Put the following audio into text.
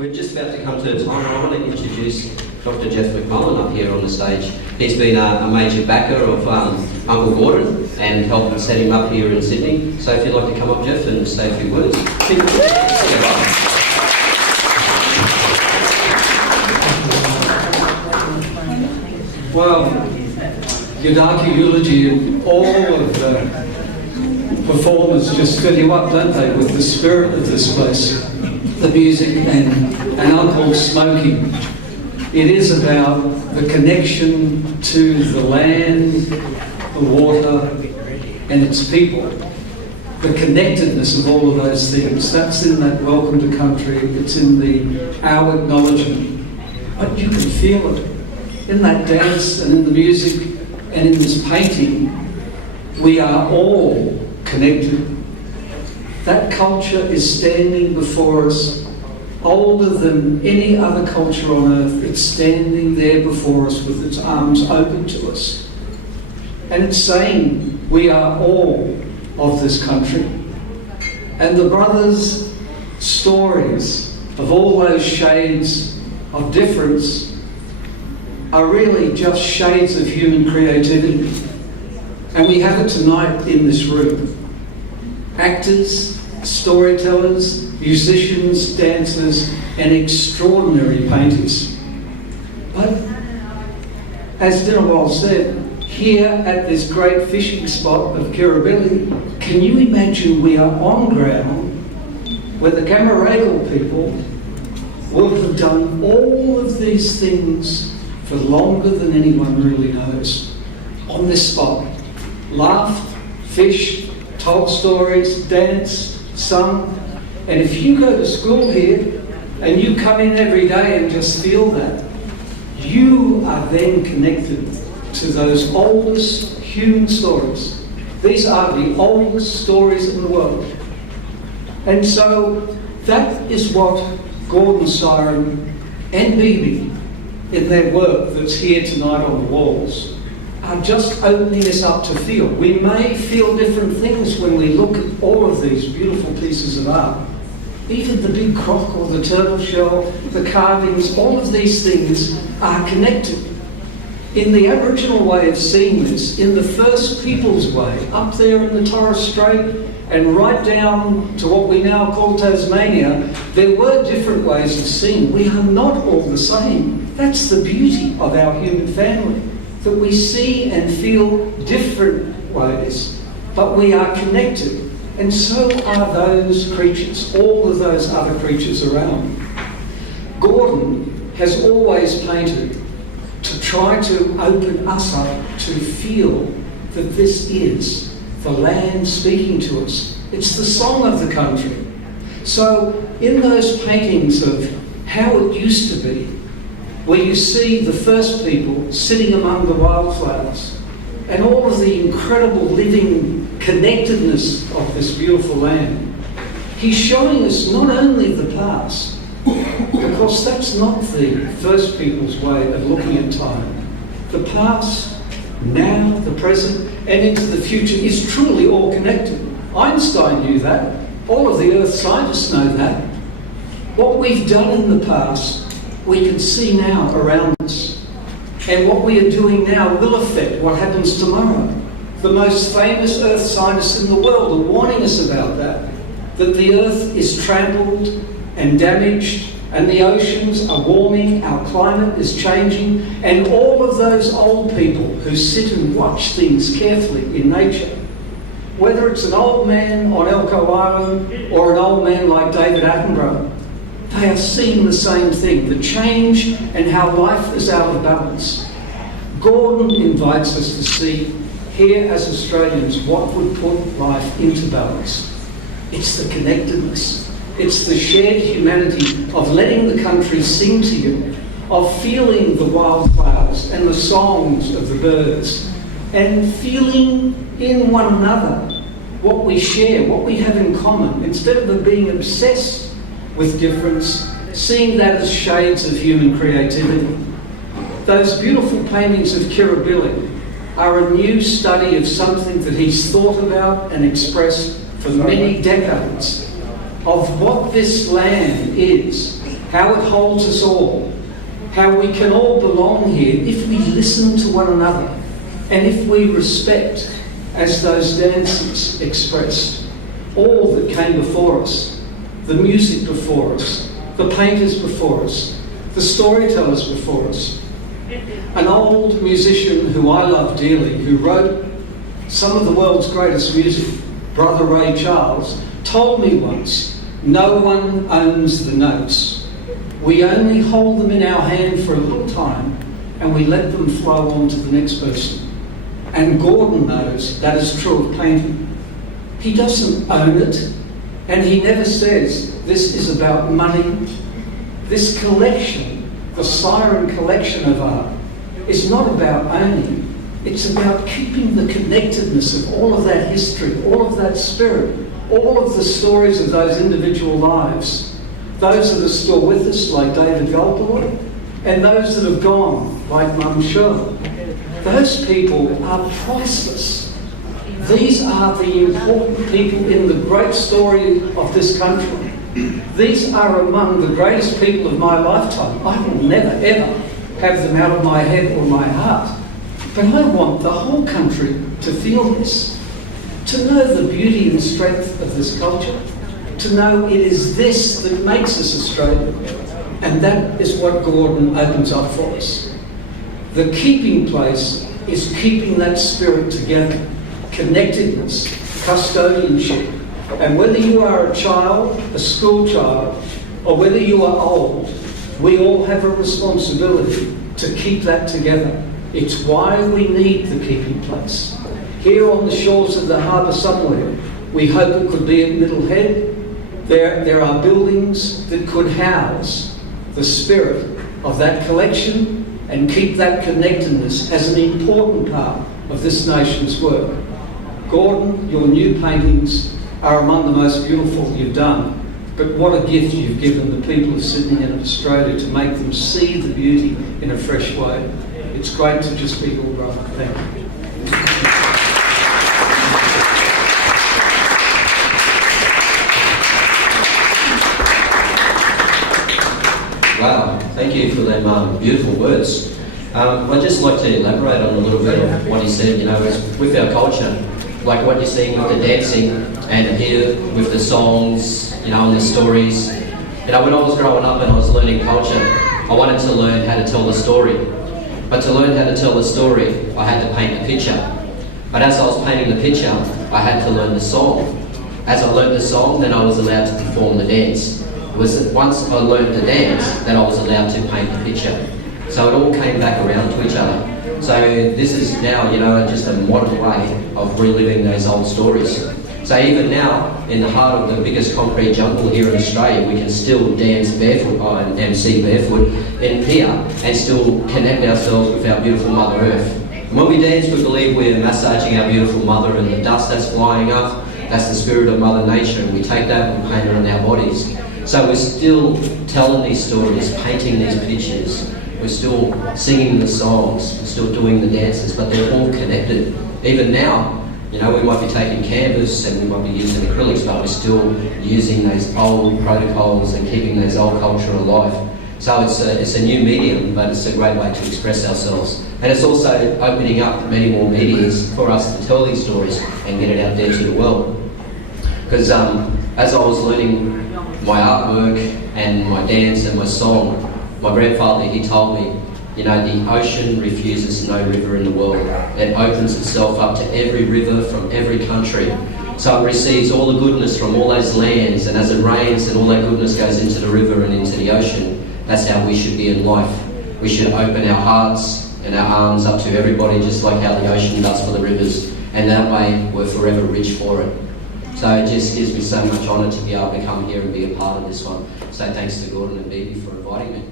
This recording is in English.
We're just about to come to a time. I want to introduce Dr. Jeff McMullen up here on the stage. He's been a major backer of Uncle Gordon and helped set him up here in Sydney. So if you'd like to come up, Jeff, and say a few words. Well, Yudaki eulogy and all of the performers just fill you up, don't they, with the spirit of this place, the music and Uncle Smokey. It is about the connection to the land, the water, and its people. The connectedness of all of those things. That's in that welcome to country. It's in our acknowledgement. But you can feel it in that dance and in the music and in this painting. We are all connected. That culture is standing before us, older than any other culture on earth. It's standing there before us with its arms open to us. And it's saying we are all of this country. And the brothers' stories of all those shades of difference are really just shades of human creativity. And we have it tonight in this room. Actors, storytellers, musicians, dancers, and extraordinary painters. But, as Dinowan said, here at this great fishing spot of Kirribilli, can you imagine we are on ground where the Camaragal people will have done all of these things for longer than anyone really knows. On this spot, laughed, fished, told stories, danced, sung. And if you go to school here and you come in every day and just feel that, you are then connected to those oldest human stories. These are the oldest stories in the world. And so that is what Gordon, Syron and Bibi in their work that's here tonight on the walls are just opening us up to feel. We may feel different things when we look at all of these beautiful pieces of art. Even the big croc or the turtle shell, the carvings, all of these things are connected. In the Aboriginal way of seeing this, in the First Peoples way, up there in the Torres Strait and right down to what we now call Tasmania, there were different ways of seeing. We are not all the same. That's the beauty of our human family, that we see and feel different ways, but we are connected. And so are those creatures, all of those other creatures around. Gordon has always painted to try to open us up to feel that this is the land speaking to us. It's the song of the country. So in those paintings of how it used to be, where you see the first people sitting among the wildflowers and all of the incredible living connectedness of this beautiful land, he's showing us not only the past, because that's not the First People's way of looking at time. The past, now, the present, and into the future is truly all connected. Einstein knew that. All of the Earth scientists know that. What we've done in the past, we can see now around us. And what we are doing now will affect what happens tomorrow. The most famous Earth scientists in the world are warning us about that the Earth is trampled and damaged, and the oceans are warming, our climate is changing, and all of those old people who sit and watch things carefully in nature, whether it's an old man on Elko Island or an old man like David Attenborough, they are seeing the same thing, the change and how life is out of balance. Gordon invites us to see here as Australians what would put life into balance. It's the connectedness. It's the shared humanity of letting the country sing to you, of feeling the wildflowers and the songs of the birds, and feeling in one another what we share, what we have in common, instead of being obsessed with difference, seeing that as shades of human creativity. Those beautiful paintings of Kirribilli are a new study of something that he's thought about and expressed for many decades, of what this land is how it holds us all, how we can all belong here if we listen to one another and if we respect, as those dancers expressed, all that came before us, the music before us, the painters before us, the storytellers before us. An old musician who I love dearly, who wrote some of the world's greatest music, Brother Ray Charles, told me once, no one owns the notes. We only hold them in our hand for a little time and we let them flow on to the next person. And Gordon knows that is true of painting. He doesn't own it, and he never says, this is about money. This collection, the Syron collection of art, is not about owning. It's about keeping the connectedness of all of that history, all of that spirit, all of the stories of those individual lives. Those that are still with us, like David Gulpilot, and those that have gone, like Mum Shirley. Those people are priceless. These are the important people in the great story of this country. These are among the greatest people of my lifetime. I will never, ever have them out of my head or my heart. But I want the whole country to feel this, to know the beauty and strength of this culture, to know it is this that makes us Australian. And that is what Gordon opens up for us. The keeping place is keeping that spirit together, connectedness, custodianship. And whether you are a child, a school child, or whether you are old, we all have a responsibility to keep that together. It's why we need the keeping place. Here on the shores of the harbour somewhere, we hope it could be at Middlehead. There are buildings that could house the spirit of that collection and keep that connectedness as an important part of this nation's work. Gordon, your new paintings are among the most beautiful you've done, but what a gift you've given the people of Sydney and of Australia to make them see the beauty in a fresh way. It's great to just be your brother. Thank you. Wow, thank you for them beautiful words. I'd just like to elaborate on a little bit of what he said, you know, is with our culture, like what you're seeing with the dancing and here with the songs, you know, and the stories. You know, when I was growing up and I was learning culture, I wanted to learn how to tell the story. But to learn how to tell the story, I had to paint the picture. But as I was painting the picture, I had to learn the song. As I learned the song, then I was allowed to perform the dance. It was once I learned the dance that I was allowed to paint the picture. So it all came back around to each other. So this is now, you know, just a modern way of reliving those old stories. So even now, in the heart of the biggest concrete jungle here in Australia, we can still dance barefoot and MC barefoot in here and still connect ourselves with our beautiful Mother Earth. And when we dance, we believe we're massaging our beautiful mother, and the dust that's flying up, that's the spirit of Mother Nature, and we take that and we paint it on our bodies. So we're still telling these stories, painting these pictures, we're still singing the songs, we're still doing the dances, but they're all connected. Even now, you know, we might be taking canvas and we might be using acrylics, but we're still using those old protocols and keeping those old culture alive. So it's a new medium, but it's a great way to express ourselves. And it's also opening up many more medias for us to tell these stories and get it out there to the world. Because as I was learning my artwork and my dance and my song, my grandfather, he told me, you know, the ocean refuses no river in the world. It opens itself up to every river from every country. So it receives all the goodness from all those lands, and as it rains and all that goodness goes into the river and into the ocean, that's how we should be in life. We should open our hearts and our arms up to everybody, just like how the ocean does for the rivers, and that way we're forever rich for it. So it just gives me so much honour to be able to come here and be a part of this one. So thanks to Gordon and Bibi for inviting me.